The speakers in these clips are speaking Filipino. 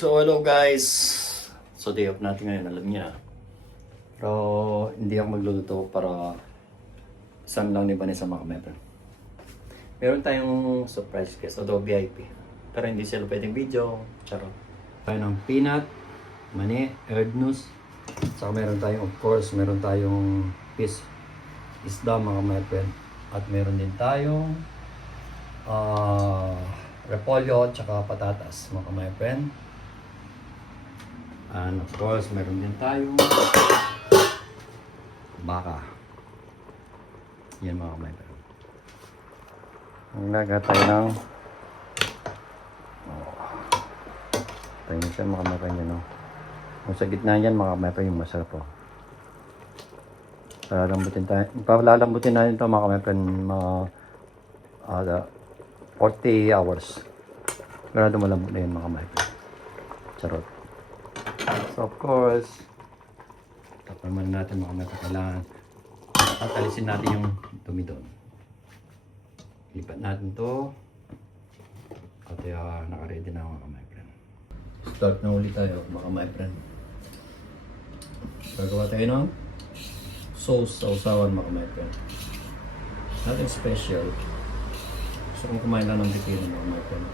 So hello guys. So day off natin ngayon, alam niyo na. Pero hindi ako magluluto para isang lang ni Vanessa makamepre. Meron tayong surprise guest, although VIP. Pero hindi sila pwedeng video. Charot. Tayo ng peanut, mani, erdnus. Saka meron tayong, of course, meron tayong fish, isda mga mepre. At meron din tayong repolyo at saka patatas mga mepre. And of course, meron din tayong baka. Yan mga kamay. Naglaga tayo ng tayo nyo siya mga kamay nyo, no? Kung sa gitna yan mga kamay yung masarap po. Palalambutin natin ito mga kamay mga 40 hours. Ganado malambot na yun mga kamay. Charot. So of course, tapaman natin mga kamay kailangan at alisin natin yung dumi doon. Lipat natin to at naka-ready na mga my friend. Start na ulit tayo mga my friend. Gagawa tayo ng sauce sa usawan mga my friend. Nothing special. Gusto kong kumain lang ng pipino mga my friend.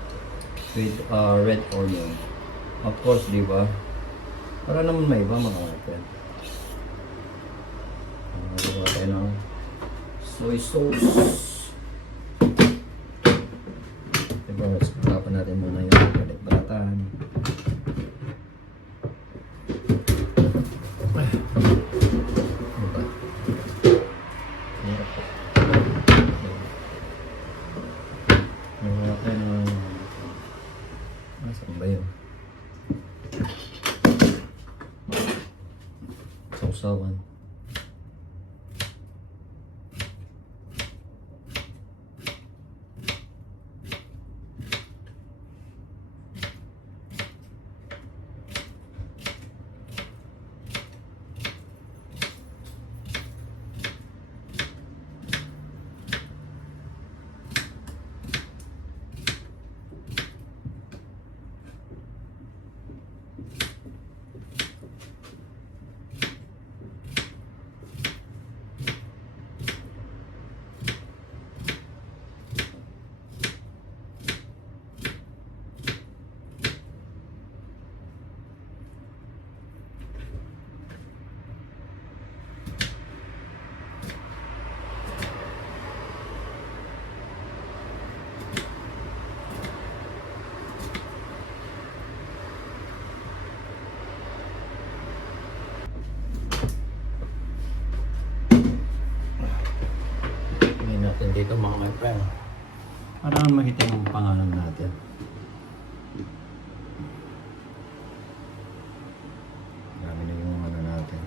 With red onion. Of course, di ba? Para naman may iba mga my friend. Gagawa tayo ng soy sauce. Diba, tapan natin muna yung balik-balatan. Diba? Hirap po. Gagawa tayo ng saan ba yun? Sausawan. Natin dito mga my friend para makita yung pangalan natin. Dami na yung ano natin.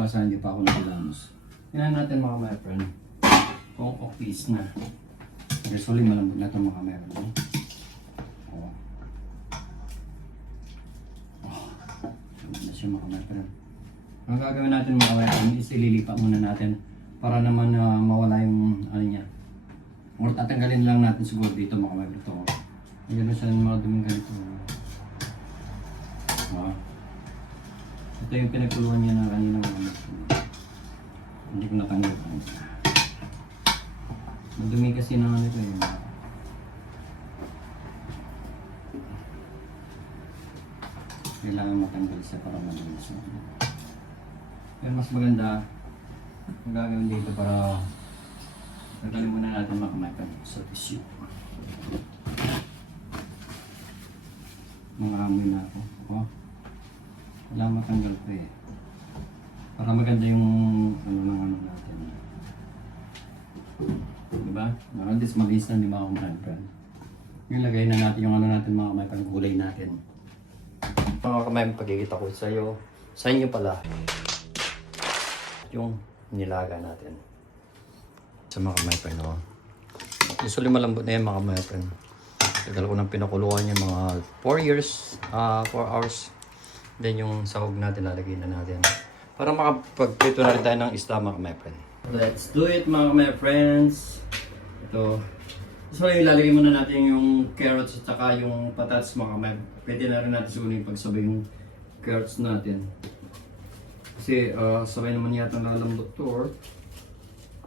basa, hindi pa ako nagilamos. Tingnan natin mga my friend. Kung okay na. Usually malambot na ito mga my friend. Oh. Oh. Malambot na siya mga my friend. Ang gagawin natin mga my friend is ililipa muna natin para naman mawala yung ano niya. Or tatanggalin lang natin siguro dito mga my friend. Ito. Mayroon siya ng mga duming ganito. Oh. Ito yung pinagpuluhan niya na kanina mga my friend. Hindi ko natanggal. Madumi kasi na ano ito yun. Kailangan matanggal siya para madalas. Pero mas maganda ang gagawin dito para tanggalin muna natin makamakan sa tissue. Mga amoy na ako. Oh. Wala matanggal pa eh. Para maganda yung ano natin. Diba? At least malinis na di mga friend. Yung lagay na natin yung ano natin mga kamay pang gulay natin. Mga kamay, pagkikita ko sa inyo pala yung nilaga natin. Sa mga kamay friend, no? Usually malambot na yan mga kamay friend. Tagal ko nang pinakuluan niya mga 4 years, 4 hours. Then yung sahog natin lalagay na natin. Para makapagprito na rin tayo ng isda mga kamay friend. Let's do it mga my friends. Ito. So ilalagay muna natin yung carrots at saka yung patatas mga kamay. Pwede na rin natin siguro yung pagsabay yung carrots natin. Kasi sabay naman yata lalambot to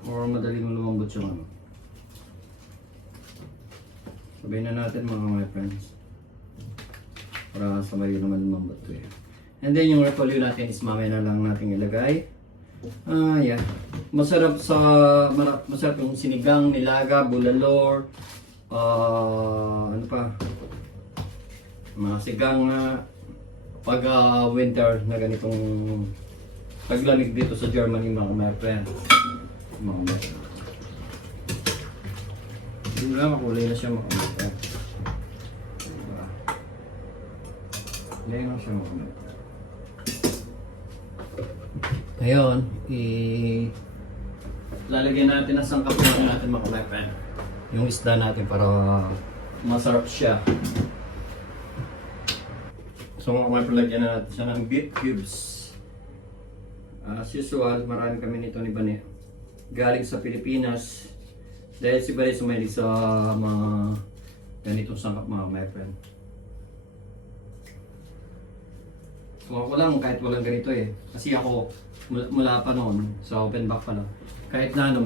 or madaling lumambot siya ano. Sabay na natin mga my friends. Para sabay naman lumambot to eh. And then yung repolyo natin is mamaya na lang natin ilagay. Yeah. Masarap yung sinigang, nilaga, bulalor, ano pa, mga sigang pag winter na ganitong taglamig dito sa Germany mga my friend. Hindi lang makulay na siya mga my friend. Yan lang siya mga my friend. Ngayon, lalagyan natin ng sangkap natin mga my friend. Yung isda natin para masarap siya. So mga my friend, lagyan na natin siya ng beef cubes. As usual, marami kami nito ni Bane. Galing sa Pilipinas. Dahil si Bane sumaili sa mga ganitong sangkap mga my friend. So ako lang kahit walang ganito eh. Kasi ako mula pa noon sa open back pa lang. Kahit na ano,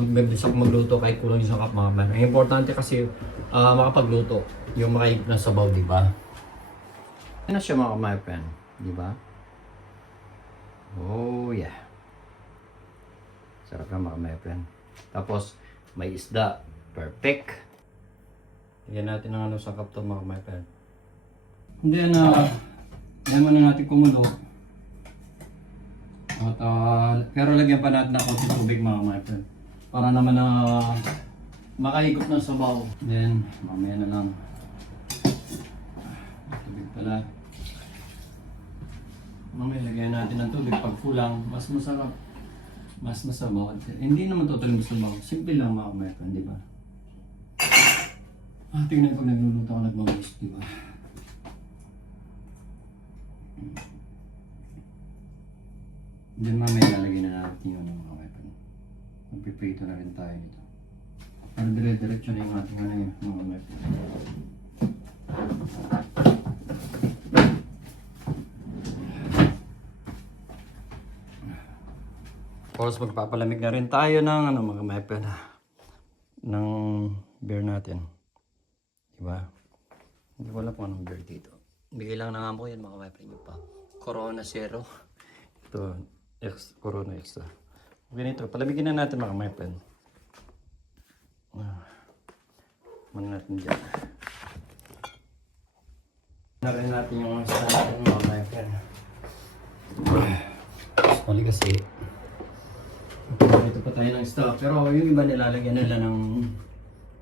mabilis ako magluto kahit kulang yung sangkap mga man. Ang importante kasi makapagluto. Yung makaigip na sabaw, di ba? Ano siya mga my friend, di ba? Oh yeah. Sarap na mga my friend. Tapos may isda. Perfect. Lagyan natin ng ano sangkap to mga my friend. Hindi na ayan muna natin kumulo. At, pero lagyan pa natin ng konting tubig mga my friend. Para naman makaigop ng sabaw. Then, mamaya na lang. Tubig pala. Mamaya lagyan natin ng tubig. Pag kulang, mas masarap. Mas masabaw. Hindi naman totally masabaw. Simple lang mga my friend, di ba? Tingnan pag nagluluto ako nagmamist, di ba? Then mamaya lalagyan na natin yung mga weapon. Magpiprito na rin tayo nito. Para dire-diretso na yung ating ano yun, mga weapon. Of course, magpapalamig na rin tayo ng ano, mga weapon ng beer natin. Diba? Hindi ko alam kung anong beer dito. Bigay lang na nga mo yan mga weapon nyo pa. Corona Zero. Ito. Corona extra. Ganito, palamigin na natin mga my friend. Muna natin dyan. Na rin natin yung stand natin mga my friend. Mali kasi ito pa tayo ng stock. Pero yung iba nilalagyan nila ng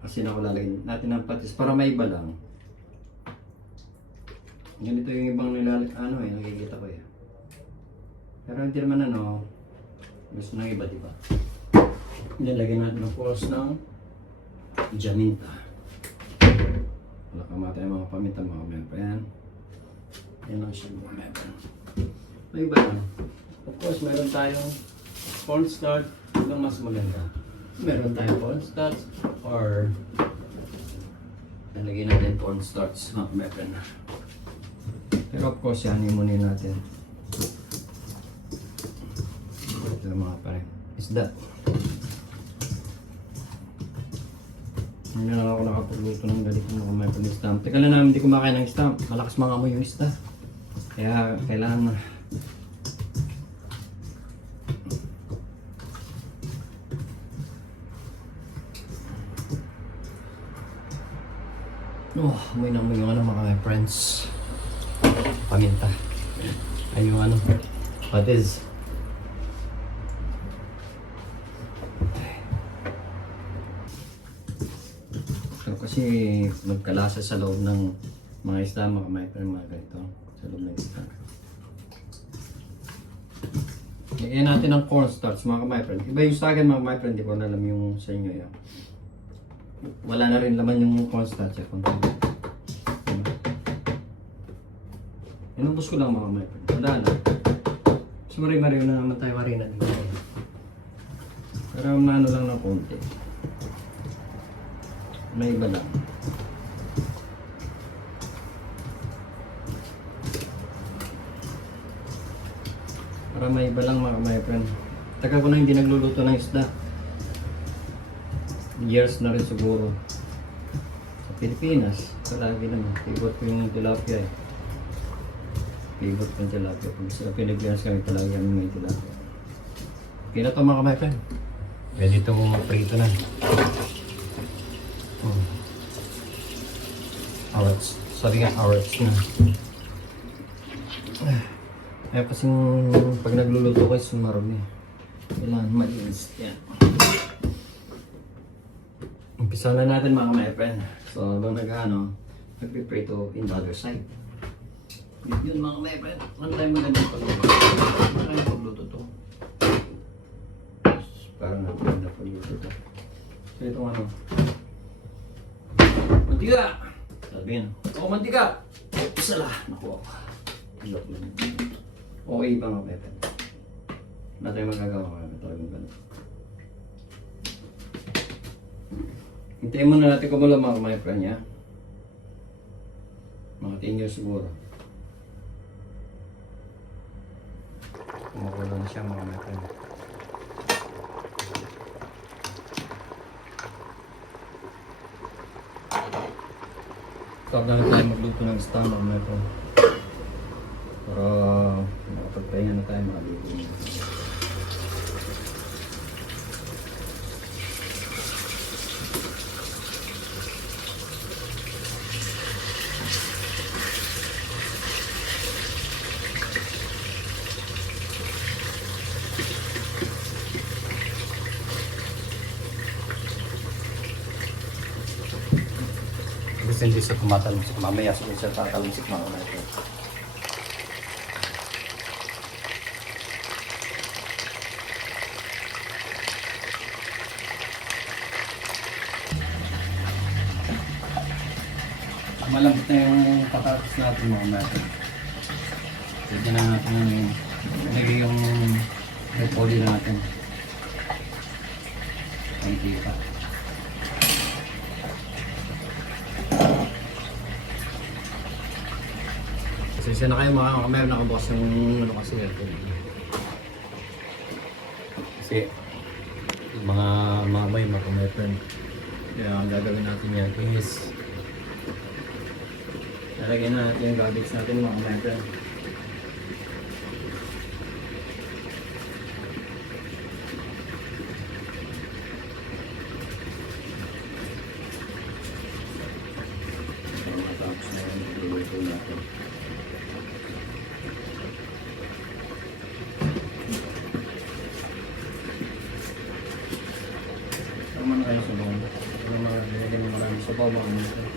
kasi na lalagyan natin ng patis para may iba lang. Ganito yung ibang nilalagyan. Ano nakikita ko eh. Pero hindi naman ano, gusto ng iba, diba? Nilagyan natin ng pulse ng jaminta. Wala kang matay mga paminta mga member. Yan. Yan lang siya mga member. May iba lang. Of course, meron tayong cornstarch. Ito mas maganda. Meron tayong cornstarch or nalagyan natin cornstarch mga member na. Pero of course, yan imunin natin. Ito mga pare. Isda. Hindi na lang ako nakapagluto ng galit ng mga may stamp. Teka lang namin, hindi kumakain ng stamp. Malakas mga amoy yung isda. Kaya kailangan na. Oh, amoy na amoy yung ano mga my friends. Paminta. Ay yung ano. What is? So, kasi magkalasa sa loob ng mga isda, mga ganito. Sa loob ng isda. Lagyan natin ng cornstarch mga ka-my-friend. Iba yung sa akin mga ka-my-friend, di ko na alam yung sa inyo yan. Wala na rin laman yung cornstarch. Inubos ko lang mga ka-my-friend. Wala na. Sorry, Mario na naman tayo marina dito. Pero maano lang ng konti. May iba lang. Para may iba lang mga ka-my-friend. Tagal ko na hindi nagluluto ng isda. Years na rin siguro. Sa Pilipinas, palagi naman. Favorite ko yung tilapia eh. Favorite ko yung tilapia. Pag sa Pilipinas kami talaga yung may tilapia. Okay na ito mga ka-my-friend. Pwede ito mag-prito na. Hours. Sorry nga, hours na. Kaya kasing pag nagluluto ko is marami. Kailangan malinis. Yan. Umpisa na natin mga ka-my-friend. So, habang nagpiprito in the other side. Yun mga ka-my-friend. Ano tayo maganda pagluto? Ano tayo pagluto to? Parang napaganda pagluto to. So, itong ano. Mantika! Sabihin, mantika! Isa lang. Naku. Ilok lang. Okay ba mga ka-my-friend? Wala tayong magagawa mga talagang gano'n. Hintayin muna natin kumulo mga ka-my-friend niya. Mga 10 years siguro. Kumukulo na siya mga ka-my-friend. Start na tayo magluto ng stam mga ka-my-friend. Para makapagpahinga na tayo mga libo. Gusto hindi siya tumatalmusik. Mamaya siguro siya tatalmusik mga ka-my-friend. Malambot na yung patatas natin mga ka-my-friend. Pwede na natin ilagay yung repolyo natin. Konti pa. Pasensya na kayo mga ka-my-friend, nakabukas yung ano kasi aircon. Kasi mga mamay mga ka-my-friend. Kaya ang gagawin natin yan is lalagyan na natin yung garbage natin mga ka-my-friend. Matapos na yung iluluto natin. Tama na kayo sa bawang. Nilagyan mo marami sa bawang mga ka-my-friend.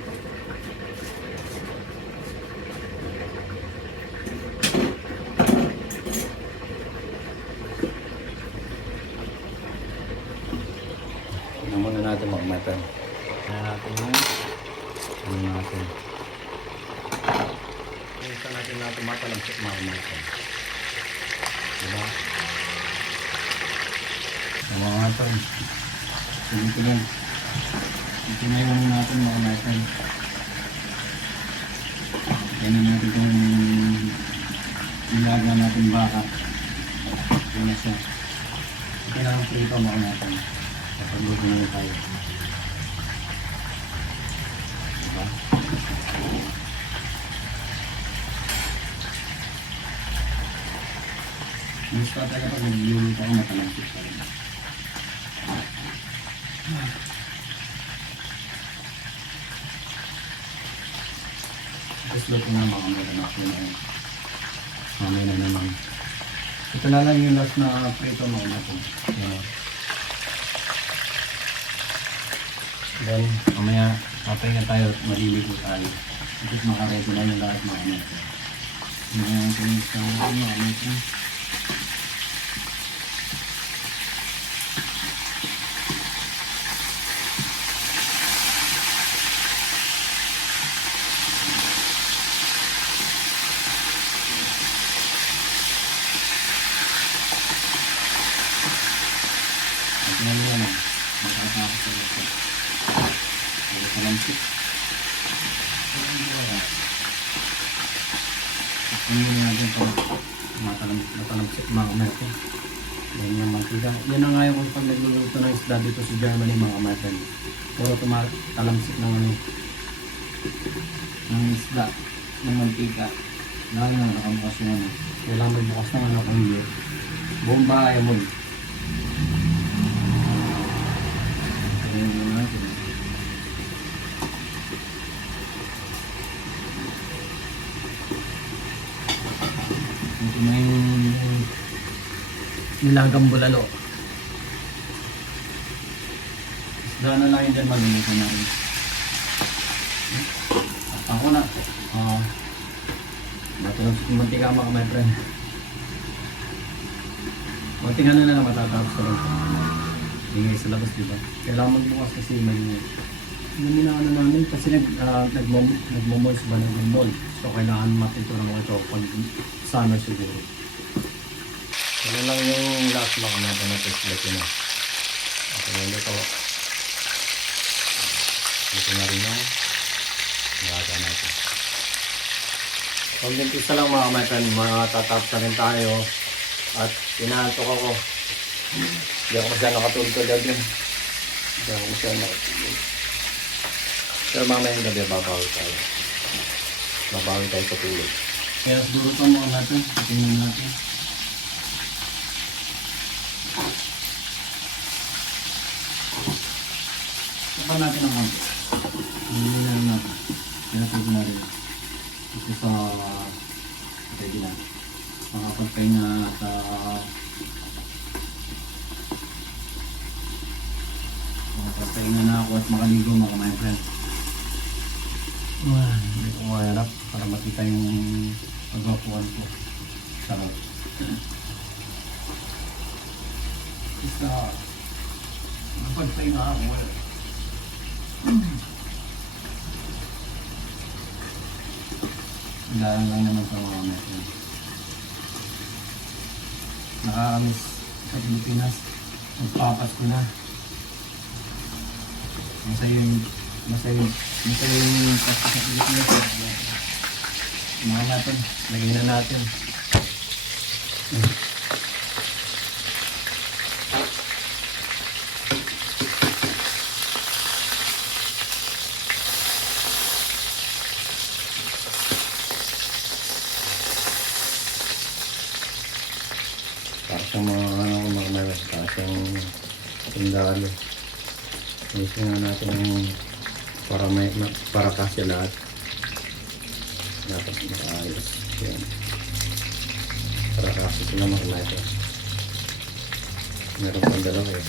natin. Minsan natin na tumatalamsik mga natin. Diba? Mga natin. Ganito lang. Ito na yung natin mga natin. Ganyan natin itong ilaga natin baka. Yan na siya. Kailangan prito mga natin. Kapag-luto na tayo. Diba? Gusto ka talaga pag nagluluto ako matalansik pa rin. Tapos luto na mga meron ako na yun. Mamaya na naman. Ito na lang yung last na prito mga natin. Yan. Then, mamaya papahinga tayo at maliligo tayo. Tapos makareto na yung lahat mga natin. Mga kinis ka mga natin. Tingnan mo naman, magkakapos sa ito. Hindi ka lang siya. Tingnan natin ito, matalampsik mga American. Yan yung mantika. Yan na nga yung pag nagluluto ng isda dito sa Germany mga American. Puro tumatalamsik ng isda, ng mantika. Lalo na nakabukas yung ano. Kailangan magbukas ng ano kang beer. Buong bahay mo. Ito na yung nilagang bulalo. Isda na lang yun dyan, maglinis na rin. Ako na. Matulog sa mantika mga my friend. Mantika na lang matatapos ko lang. Ingay sa labas, diba? Kailangan magbukas kasi may naminaano namin kasi nagmo-malls ba nagmo-mall. So kailangan mapintura mo ito pag summer siguro. Ano lang yung last lock natin na test na. Okay, ulit ito. Ito na rin yung nagaga natin. Pag-dentista lang mga kamayan, matatapos na rin tayo at inaantok ako. Hindi ako masyadong nakatulog kagabi. Hindi ako masyadong nakatulog. Pero mamayang gabi, babawi tayo. Babawi tayo sa tulog. Kaya siguro ito mga natin. Tingnan natin. Sapa natin ang mga. Tingnan natin. Kaya pwede na rin. Ito sa pwede na. Makapagpahinga sa pahinga na ako at makaligo mga my friend. Hindi ko maharap para makita yung pagwapuan ko. Sarap. Isa napagpahinga ako. Dahil lang naman sa mga my friend. Nakakamiss sa Pilipinas. Magpapas ko na. Masaya yung pasta sa Pilipinas. Mga natin, lagay na natin. Parang mga malas, parang sundalo. Ito nga natin yung para kasi lahat. Dapat makaayos. Yan. Para kasi sila makalata. Meron pang dalawa eh.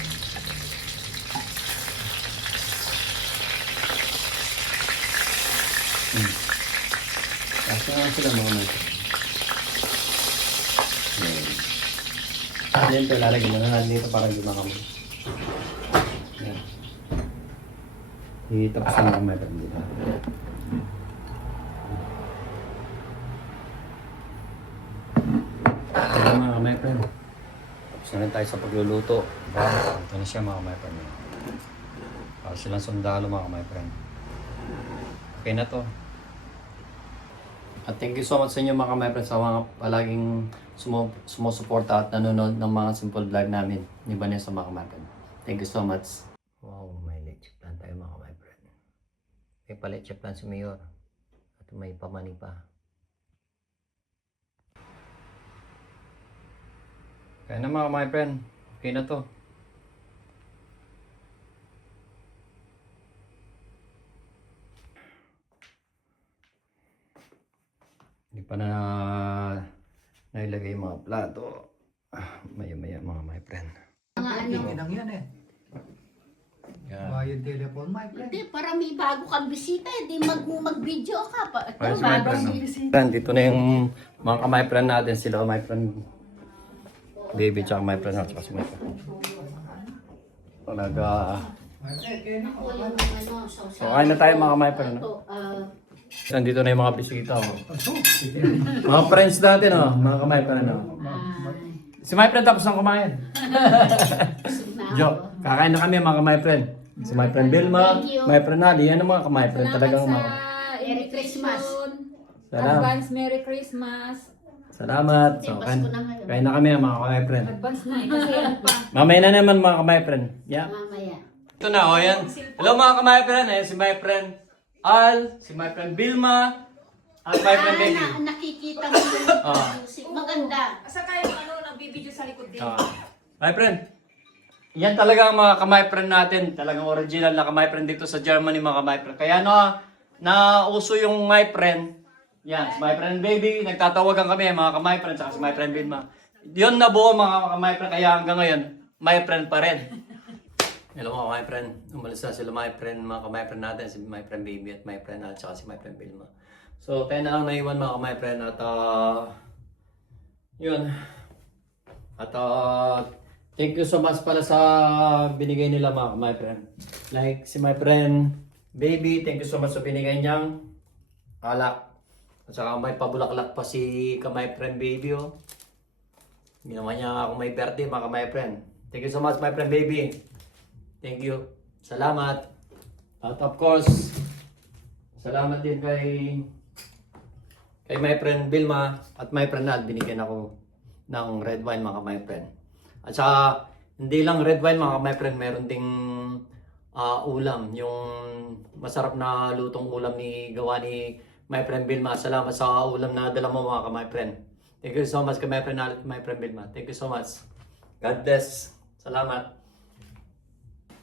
Kasi nga sila mga natin. Yan. Ito lalagyan na natin dito para hindi makamay. Yan. Tapos na lang may dito. na mga my friend. Tapos na rin tayo sa pagluluto. Ito na siya mga my friend. Para silang sundalo mga my friend. Okay na to. At thank you so much sa inyo mga my friend sa mga palaging sumusuporta at nanonood ng mga simple vlog namin ni Vanessa mga my friend. Thank you so much. Wow, may leche plan tayo mga my friend. May pa-leche plan si Mayor. At may pamani pa. Kaya na mga my friend. Okay na to. Hindi pa na nailagay yung mga plato. Maya-maya mga my friend. Mga ano, Lang yan eh. Yeah. Bayad telephone, my friend. hindi, para may bago kang bisita, hindi mag-video ka pa. Ito, Ayos my friend. bisita. Friend, dito na yung mga ka-my friend natin. Sila my friend. Baby tsaka my friend at saka si my friend. Talaga. My friend, kaya na. Ako yung ano, So, kain na tayo mga my friend. Ito, Nandito na yung mga bisita. Oh. Mga friends natin, oh. Mga ka-my friend. Oh. Si my friend tapos nang kumain. Joke. Kakain na kami mga ka-my friend. Si my friend Vilma, Thank you. my friend Nadi. Yan ang mga ka-my friend. Talagang mga. Merry Christmas. Salamat. Advance Merry Christmas. Salamat. Hindi, So, Pasko na ngayon. kain na kami mga ka-my friend. Advance na eh, kasi yan pa. Mamaya na naman mga ka-my friend. Yeah. Mamaya. Ito na, oh yan. Hello mga ka-my friend. Ayan si my friend Al, si my friend Vilma, at my friend Baby. Nakikita mo yung Ah. music. Maganda. Asa kayo ano, nagbibideo sa likod din. My friend, yan talaga ang mga ka-my friend natin. Talagang original na ka-my friend dito sa Germany mga ka-my friend. Kaya nauso yung my friend. Yan, si my friend Baby. Nagtatawagan kami mga ka-my friend. Saka si my friend Vilma. Yun na buo mga ka-my friend. Kaya hanggang ngayon, my friend pa rin. Hello mga my friend. Umalis na sila my friend, mga ka-my friend natin. Si my friend Baby at my friend at saka si my friend Vilma. So, tayo na lang naiwan mga ka-my friend. At yun. At thank you so much pala sa binigay nila mga my friend. Like si my friend Baby, thank you so much sa binigay niyang alak. At saka may pabulaklak pa si my friend Baby oh. Ginawa niya ako may birthday mga my friend. Thank you so much my friend Baby. Thank you. Salamat. At of course, salamat din kay my friend Vilma at my friend Nad. Binigyan ako ng red wine mga my friend. At saka, hindi lang red wine mga my friend, meron ding ulam. Yung masarap na lutong ulam gawa ni my friend Vilma. Salamat sa ulam na dala mo mga my friend. Thank you so much kay my friend Nad at my friend Vilma. Thank you so much. God bless. Salamat.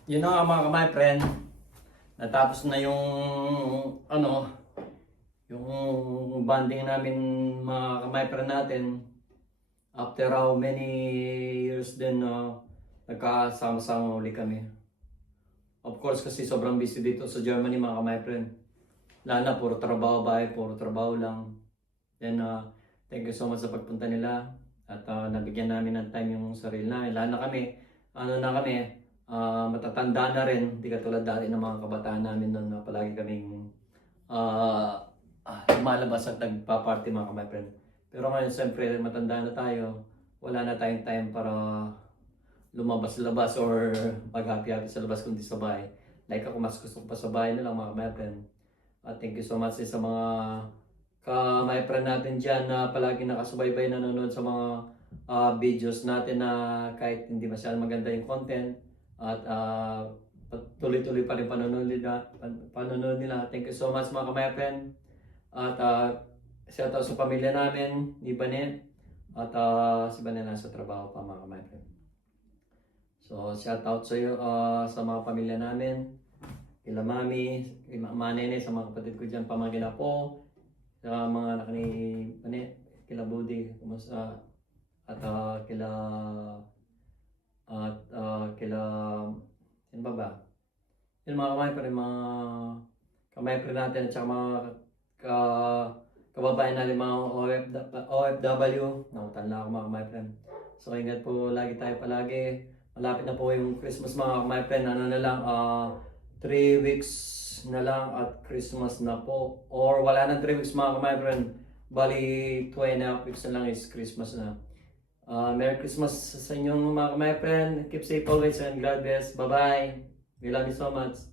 Yun na nga mga my friend. Natapos na yung yung bonding namin mga my friend natin. After how many years din nagkasama-sama uli kami. Of course kasi sobrang busy dito sa Germany mga my friend. Lalo na puro trabaho bahay, puro trabaho lang. Then thank you so much sa pagpunta nila. At nabigyan namin ng time yung sarili namin. Lalo na kami, matatanda na rin. Hindi katulad dati ng mga kabataan namin noon na palagi kaming lumalabas at nagpa-party mga my friend. Pero ngayon, siyempre, matanda na tayo. Wala na tayong time para lumabas-labas or mag-happy-happy sa labas kundi sa bahay. Like ako, mas gusto ko pa sa bahay na lang mga my friend. Thank you so much sa mga ka-my friend natin dyan na palagi nakasubaybay nanonood sa mga videos natin na kahit hindi masyadong maganda yung content. At tuloy-tuloy pa rin panonood nila. Thank you so much mga ka-my friend. At shoutout sa pamilya namin, ni Banet. At si Banet nasa trabaho pa mga ka-my friend. So shoutout sa iyo sa mga pamilya namin. Kila Mami, kila Nene, sa mga kapatid ko dyan, pamangkin po. Sa mga anak ni Banet, kila Budi, kumusta? At sino ba? Yung mga kamay pa rin, mga kamay pa rin natin at saka mga kababayan natin, mga OFW. Nakutan lang ako mga kamay pa rin. So ingat po lagi tayo palagi. Malapit na po yung Christmas mga kamay pa rin. 3 weeks na lang at Christmas na po. Or wala nang 3 weeks mga kamay pa rin. Bali 2.5 weeks na lang is Christmas na. Merry Christmas sa inyong mga my friend. Keep safe always and God bless. Bye-bye. We love you so much.